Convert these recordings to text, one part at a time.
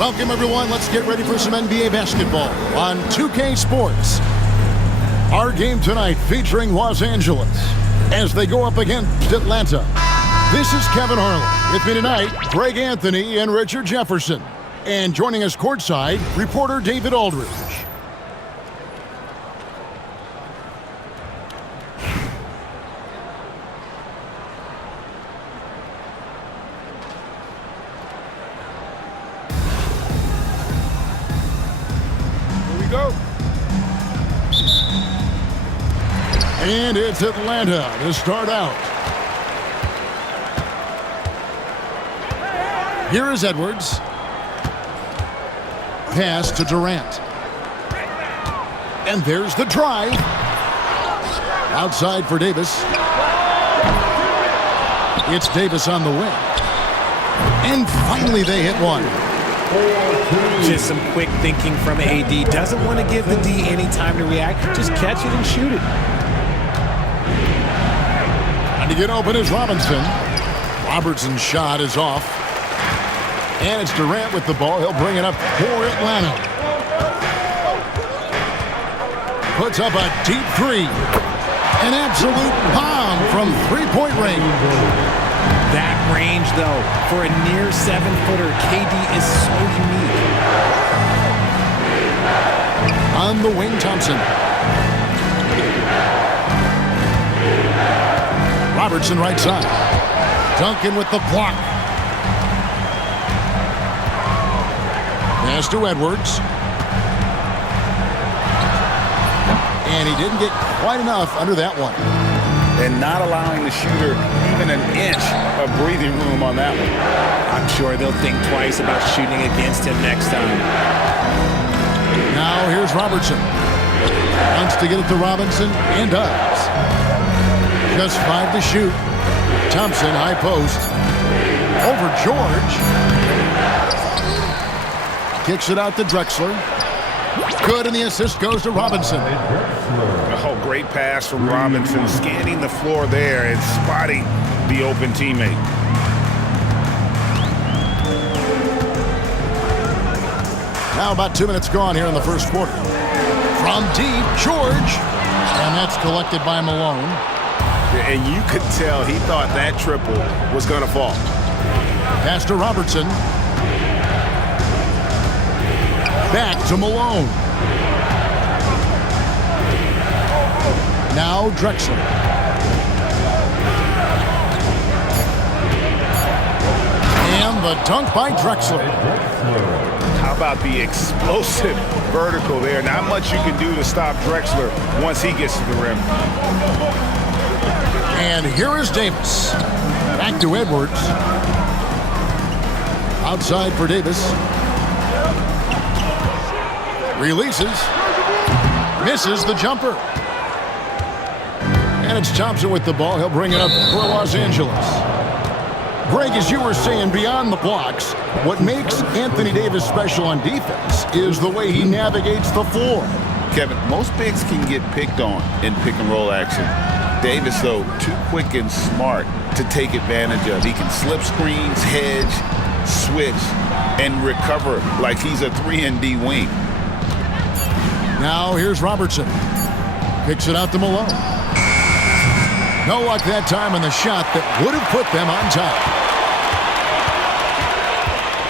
Welcome, everyone. Let's get ready for some NBA basketball on 2K Sports. Our game tonight featuring Los Angeles as they go up against Atlanta. This is Kevin Harlan. With me tonight, Greg Anthony and Richard Jefferson. And joining us courtside, reporter David Aldridge. Go. And it's Atlanta to start out. Here is Edwards. Pass to Durant. And there's the drive. Outside for Davis. It's Davis on the wing. And finally they hit one. Just some quick thinking from AD. Doesn't want to give the D any time to react. Just catch it and shoot it. And to get open is Robinson. Robertson's shot is off. And it's Durant with the ball. He'll bring it up for Atlanta. Puts up a deep three. An absolute bomb from three-point range. That range, though, for a near 7-footer, KD is so unique. On the wing, Thompson. Robertson right side. Duncan with the block. Pass to Edwards. And he didn't get quite enough under that one. And not allowing the shooter even an inch of breathing room on that one. I'm sure they'll think twice about shooting against him next time. Now here's Robertson. Wants to get it to Robinson and does. Just 5 to shoot. Thompson, high post. Over George. Kicks it out to Drexler. Good, and the assist goes to Robinson. Oh, great pass from Robinson, scanning the floor there and spotting the open teammate. Now about 2 minutes gone here in the first quarter. From deep, George. And that's collected by Malone. And you could tell he thought that triple was going to fall. Pass to Robertson. Back to Malone. Now Drexler. And the dunk by Drexler. How about the explosive vertical there? Not much you can do to stop Drexler once he gets to the rim. And here is Davis. Back to Edwards. Outside for Davis. Releases. Misses the jumper. And it's Thompson with the ball. He'll bring it up for Los Angeles. Greg, as you were saying, beyond the blocks, what makes Anthony Davis special on defense is the way he navigates the floor. Kevin, most bigs can get picked on in pick-and-roll action. Davis, though, too quick and smart to take advantage of. He can slip screens, hedge, switch, and recover like he's a 3-and-D wing. Now here's Robertson. Kicks it out to Malone. No luck that time on the shot that would have put them on top.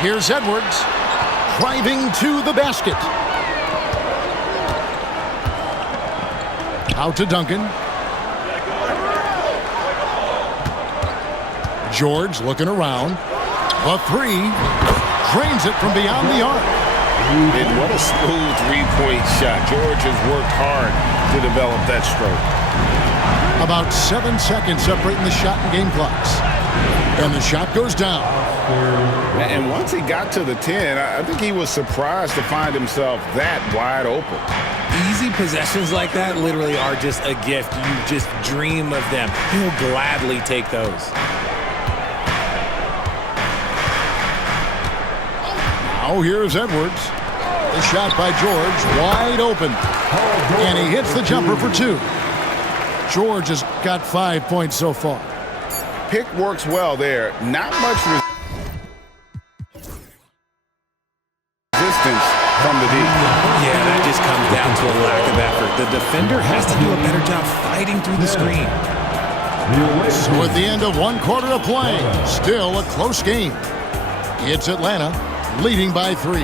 Here's Edwards driving to the basket. Out to Duncan. George looking around. A three. Drains it from beyond the arc. And what a smooth three-point shot. George has worked hard to develop that stroke. About 7 seconds separating the shot and game clocks. And the shot goes down. And once he got to the 10, I think he was surprised to find himself that wide open. Easy possessions like that literally are just a gift. You just dream of them. He'll gladly take those. Now here's Edwards. The shot by George, wide open. And he hits the jumper for 2. George has got 5 points so far. Pick works well there. Not much from the D. Yeah, that just comes down to a lack of effort. The defender has to do a better job fighting through the screen. So at the end of one quarter of play, still a close game. It's Atlanta leading by 3.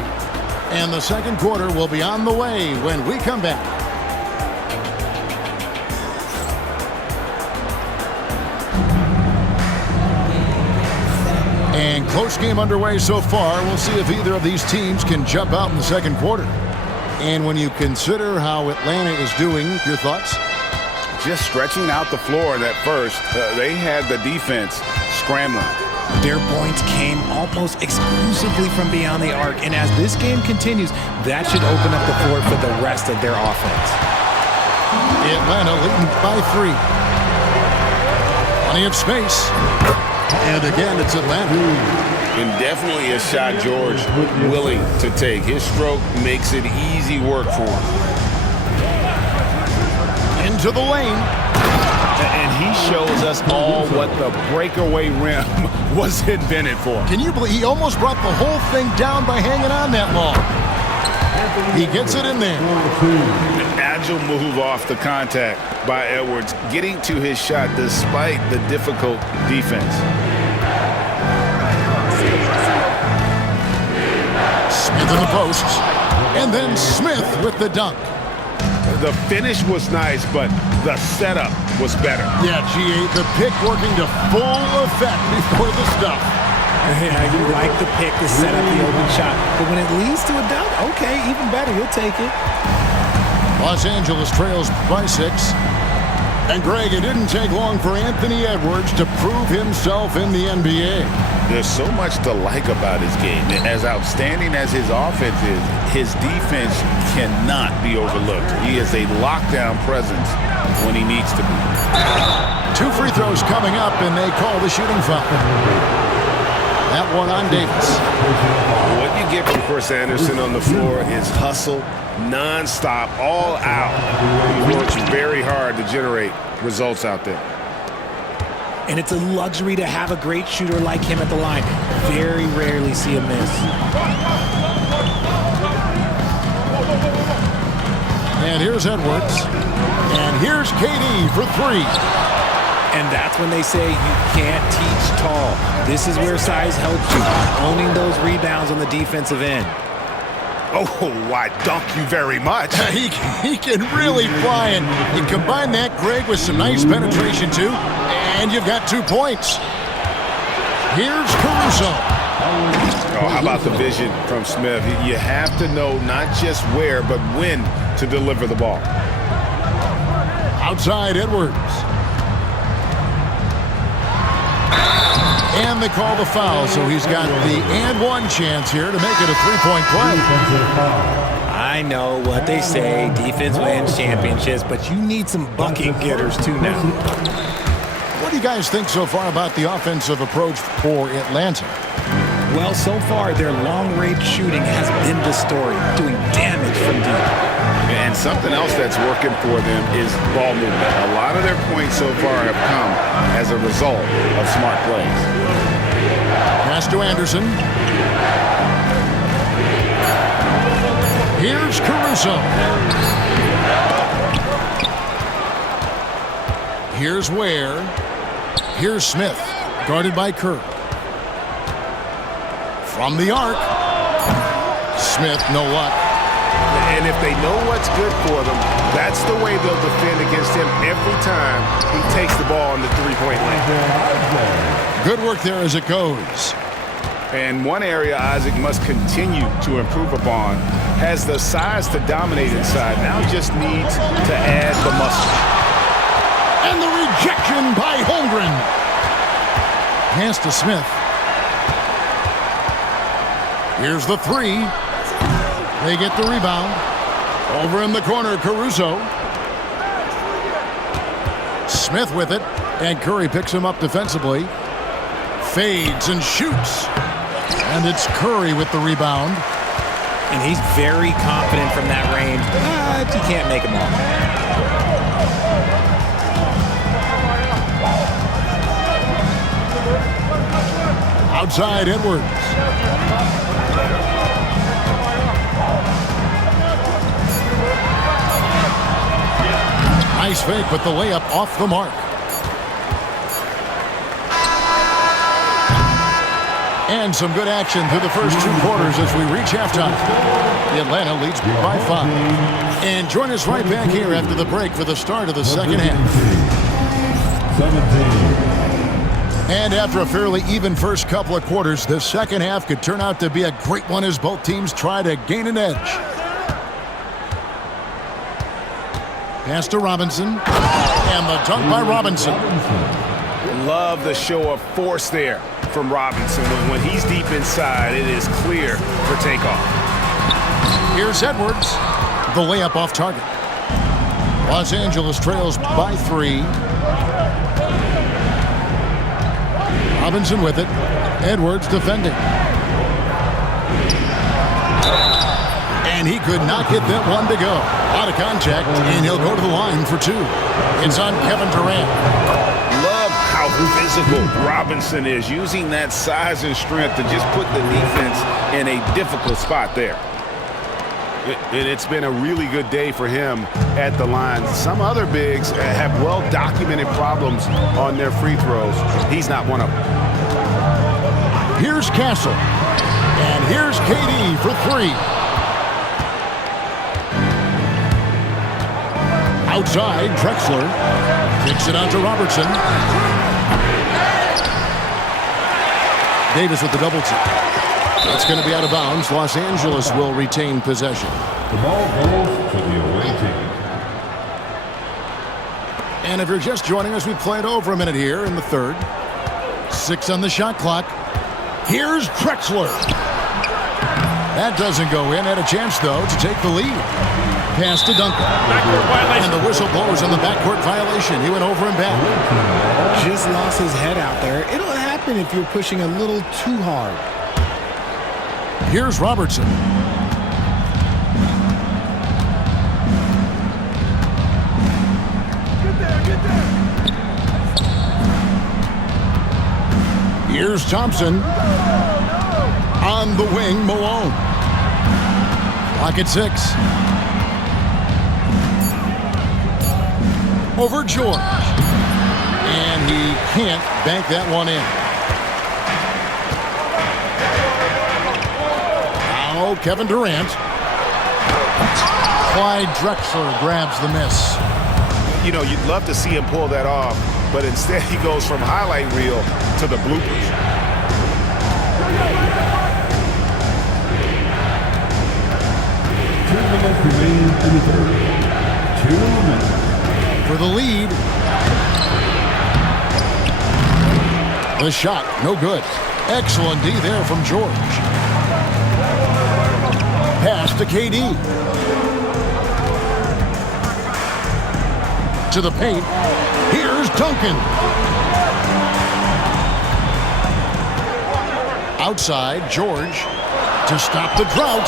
And the second quarter will be on the way when we come back. And close game underway so far. We'll see if either of these teams can jump out in the second quarter. And when you consider how Atlanta is doing, your thoughts? Just stretching out the floor in that first. They had the defense scrambling. Their points came almost exclusively from beyond the arc. And as this game continues, that should open up the floor for the rest of their offense. Atlanta leading by 3. Plenty of space. And again, it's Atlanta. And definitely a shot George willing to take. His stroke makes it easy work for him. Into the lane. And he shows us all what the breakaway rim was invented for. Can you believe he almost brought the whole thing down by hanging on that long? He gets it in there. An agile move off the contact by Edwards, getting to his shot despite the difficult defense. Smith in the posts. And then Smith with the dunk. The finish was nice, but the setup was better. Yeah, G8, the pick working to full effect before the stuff. Yeah, you like the pick to set up the open shot. But when it leads to a dunk, okay, even better. You'll take it. Los Angeles trails by 6. And Greg, it didn't take long for Anthony Edwards to prove himself in the NBA. There's so much to like about his game. As outstanding as his offense is, his defense cannot be overlooked. He is a lockdown presence when he needs to be. 2 free throws coming up, and they call the shooting foul. That one on Davis. What you get from Chris Anderson on the floor is hustle, nonstop, all out. He works very hard to generate results out there. And it's a luxury to have a great shooter like him at the line. Very rarely see a miss. And here's Edwards. And here's KD for 3. And that's when they say you can't teach tall. This is where size helps you, owning those rebounds on the defensive end. Oh, I dunk you very much. He can really fly, and you combine that, Greg, with some nice penetration, too, and you've got 2 points. Here's Caruso. Oh, how about the vision from Smith? You have to know not just where, but when to deliver the ball. Outside Edwards. And they call the foul, so he's got the and one chance here to make it a 3-point play. I know what they say, defense wins championships, but you need some bucket getters too now. What do you guys think so far about the offensive approach for Atlanta? Well, so far, their long-range shooting has been the story, doing damage from deep. And something else that's working for them is ball movement. A lot of their points so far have come as a result of smart plays. Pass to Anderson. Here's Caruso. Here's Ware. Here's Smith, guarded by Kerr. From the arc. Smith, no luck. And if they know what's good for them, that's the way they'll defend against him every time he takes the ball in the three-point lane. Good work there as it goes. And one area Isaac must continue to improve upon, has the size to dominate inside, now just needs to add the muscle. And the rejection by Holmgren. Pass to Smith. Here's the 3. They get the rebound. Over in the corner, Caruso. Smith with it, and Curry picks him up defensively. Fades and shoots. And it's Curry with the rebound. And he's very confident from that range, but you can't make him all. Outside Edwards. Nice fake, but the layup off the mark. And some good action through the first 2 quarters as we reach halftime. Atlanta leads by 5. And join us right back here after the break for the start of the second half. 17. And after a fairly even first couple of quarters, the second half could turn out to be a great one as both teams try to gain an edge. Pass to Robinson. And the dunk by Robinson. Love the show of force there from Robinson. When he's deep inside, it is clear for takeoff. Here's Edwards. The layup off target. Los Angeles trails by 3. Robinson with it. Edwards defending. And he could not get that one to go. Out of contact, and he'll go to the line for 2. It's on Kevin Durant. Love how physical Robinson is, using that size and strength to just put the defense in a difficult spot there. And it's been a really good day for him at the line. Some other bigs have well-documented problems on their free throws. He's not one of them. Here's Castle. And here's KD for 3. Outside, Drexler kicks it out to Robertson. Davis with the double team. It's going to be out of bounds. Los Angeles will retain possession. The ball goes to the away team. And if you're just joining us, we've played over a minute here in the third. 6 on the shot clock. Here's Drexler. That doesn't go in. Had a chance, though, to take the lead. Pass to Duncan. And the whistle blows on the backcourt violation. He went over and back. Just lost his head out there. It'll happen if you're pushing a little too hard. Here's Robertson. Here's Thompson. On the wing, Malone. Clock at 6. Over George. And he can't bank that one in. Now Kevin Durant. Clyde Drexler grabs the miss. You know, you'd love to see him pull that off, but instead he goes from highlight reel to the bloopers. 2 minutes remaining in the third. 2 minutes. For the lead. The shot, no good. Excellent D there from George. Pass to KD. To the paint. Here's Duncan. Outside, George to stop the drought.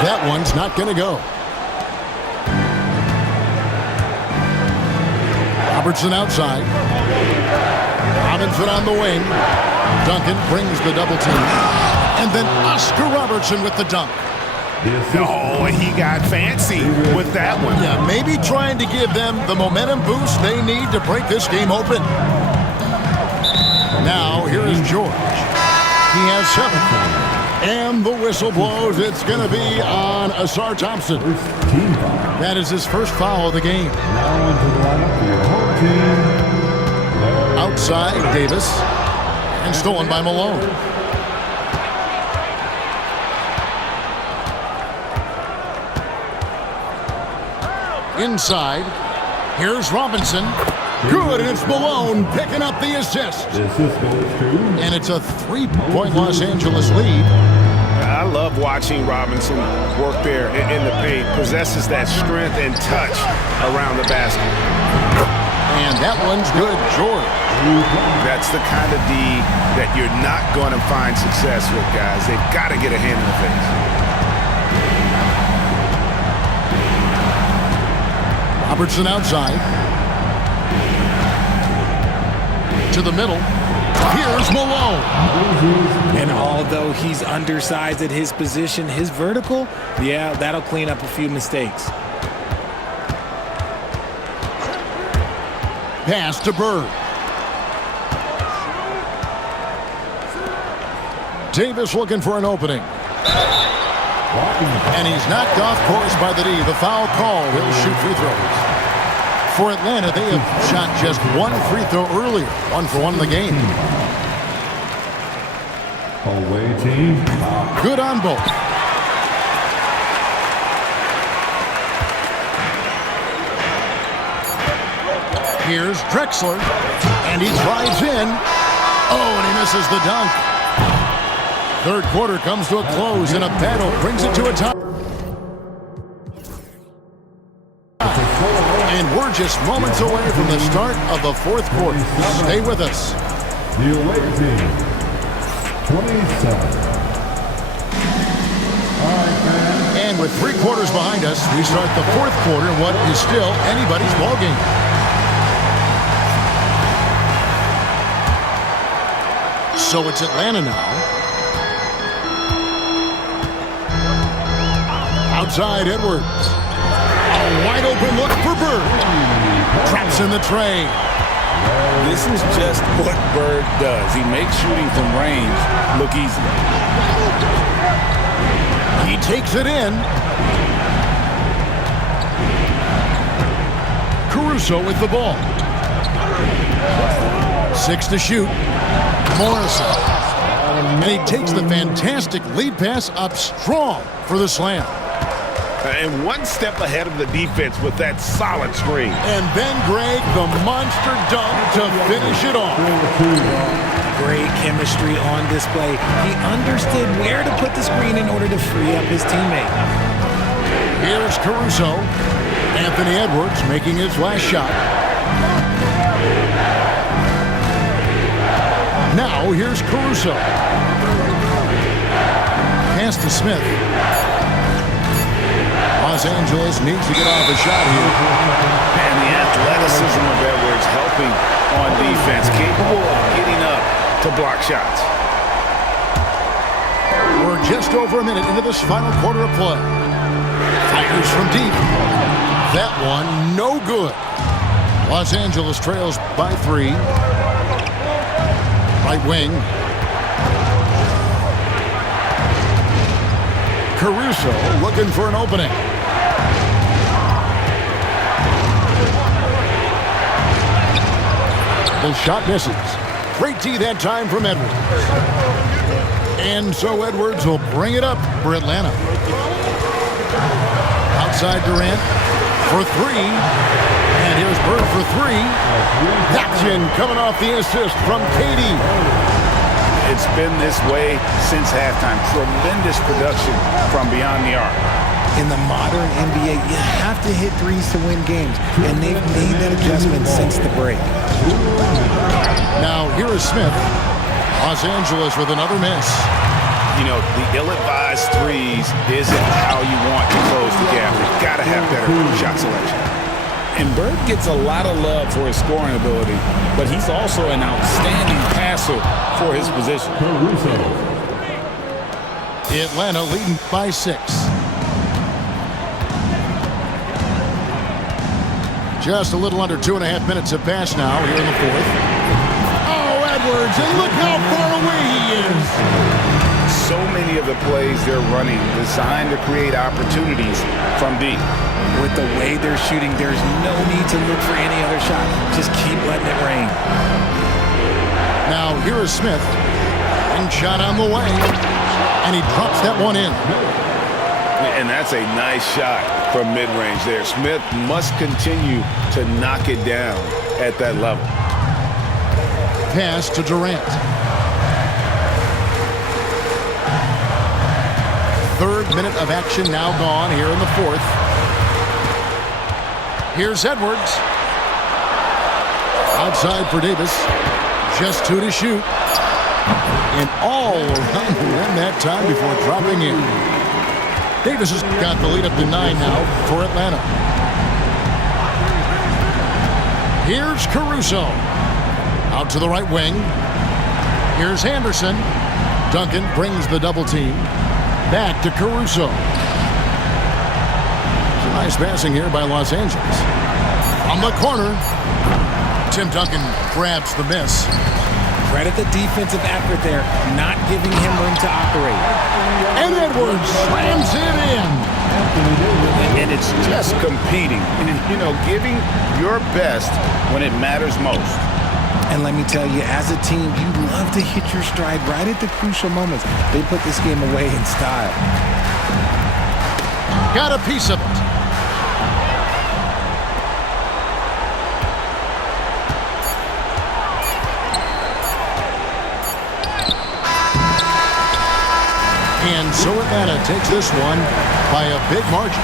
That one's not going to go. Robertson outside. Robinson on the wing. Duncan brings the double team. And then Oscar Robertson with the dunk. Oh, he got fancy with that one. Yeah, maybe trying to give them the momentum boost they need to break this game open. Now, here is George. He has 7. And the whistle blows. It's going to be on Ausar Thompson. That is his first foul of the game. Now into the lineup for your home team. Outside, Davis. And stolen by Malone. Inside. Here's Robinson. Good, and it's Malone picking up the assist. The assist goes to... And it's a 3-point Los Angeles lead. I love watching Robinson work there in the paint. Possesses that strength and touch around the basket. And that one's good, George. That's the kind of D that you're not going to find success with, guys. They've got to get a hand in the face. Robertson outside. To the middle. Here's Malone. And although he's undersized at his position, his vertical, yeah, that'll clean up a few mistakes. Pass to Bird. Davis looking for an opening. And he's knocked off course by the D. The foul called. He'll shoot free throws. For Atlanta, they have shot just one free throw earlier. 1 for 1 in the game. Away team. Good on both. Here's Drexler. And he drives in. Oh, and he misses the dunk. Third quarter comes to a close, and a battle brings it to a tie. And we're just moments away from the start of the fourth quarter. Stay with us. The away team. 27. All right, fans. And with 3 quarters behind us, we start the fourth quarter in what is still anybody's ballgame. So it's Atlanta now. Outside Edwards. A wide open look for Bird. Drops in the tray. This is just what Bird does. He makes shooting from range look easy. He takes it in. Caruso with the ball. 6 to shoot. Morrison. And he takes the fantastic lead pass up strong for the slam. And one step ahead of the defense with that solid screen. And then Greg, the monster dunk to finish it off. Great chemistry on display. He understood where to put the screen in order to free up his teammate. Here's Caruso. Anthony Edwards making his last shot. Now here's Caruso. Pass to Smith. Los Angeles needs to get off a shot here. And the athleticism of Edwards helping on defense, capable of getting up to block shots. We're just over a minute into this final quarter of play. Fires from deep. That one, no good. Los Angeles trails by 3. Right wing. Caruso looking for an opening. The shot misses. Great D that time from Edwards. And so Edwards will bring it up for Atlanta. Outside Durant for 3. And here's Bird for 3. That's in, coming off the assist from KD. It's been this way since halftime. Tremendous production from beyond the arc. In the modern NBA, you have to hit threes to win games, and they've made that adjustment since the break. Now here is Smith. Los Angeles with another miss. You know, the ill-advised threes isn't how you want to close the gap. You've got to have better shot selection. And Bird gets a lot of love for his scoring ability, but he's also an outstanding passer for his position. Atlanta leading by 6. Just a little under 2.5 minutes have passed now here in the fourth. Oh, Edwards, and look how far away he is. So many of the plays they're running designed to create opportunities from deep. With the way they're shooting, there's no need to look for any other shot. Just keep letting it rain. Now here is Smith. And shot on the way. And he drops that one in. And that's a nice shot from mid-range there. Smith must continue to knock it down at that level. Pass to Durant. Third minute of action now gone here in the fourth. Here's Edwards. Outside for Davis. Just 2 to shoot. And all around the rim that time before dropping in. Davis has got the lead up to 9 now for Atlanta. Here's Caruso. Out to the right wing. Here's Anderson. Duncan brings the double team. Back to Caruso. Nice passing here by Los Angeles. On the corner. Tim Duncan grabs the miss. Credit the defensive effort there, not giving him room to operate. And Edwards slams it in. And it's just competing. And, giving your best when it matters most. And let me tell you, as a team, you love to hit your stride right at the crucial moments. They put this game away in style. Got a piece of it. And so Atlanta takes this one by a big margin.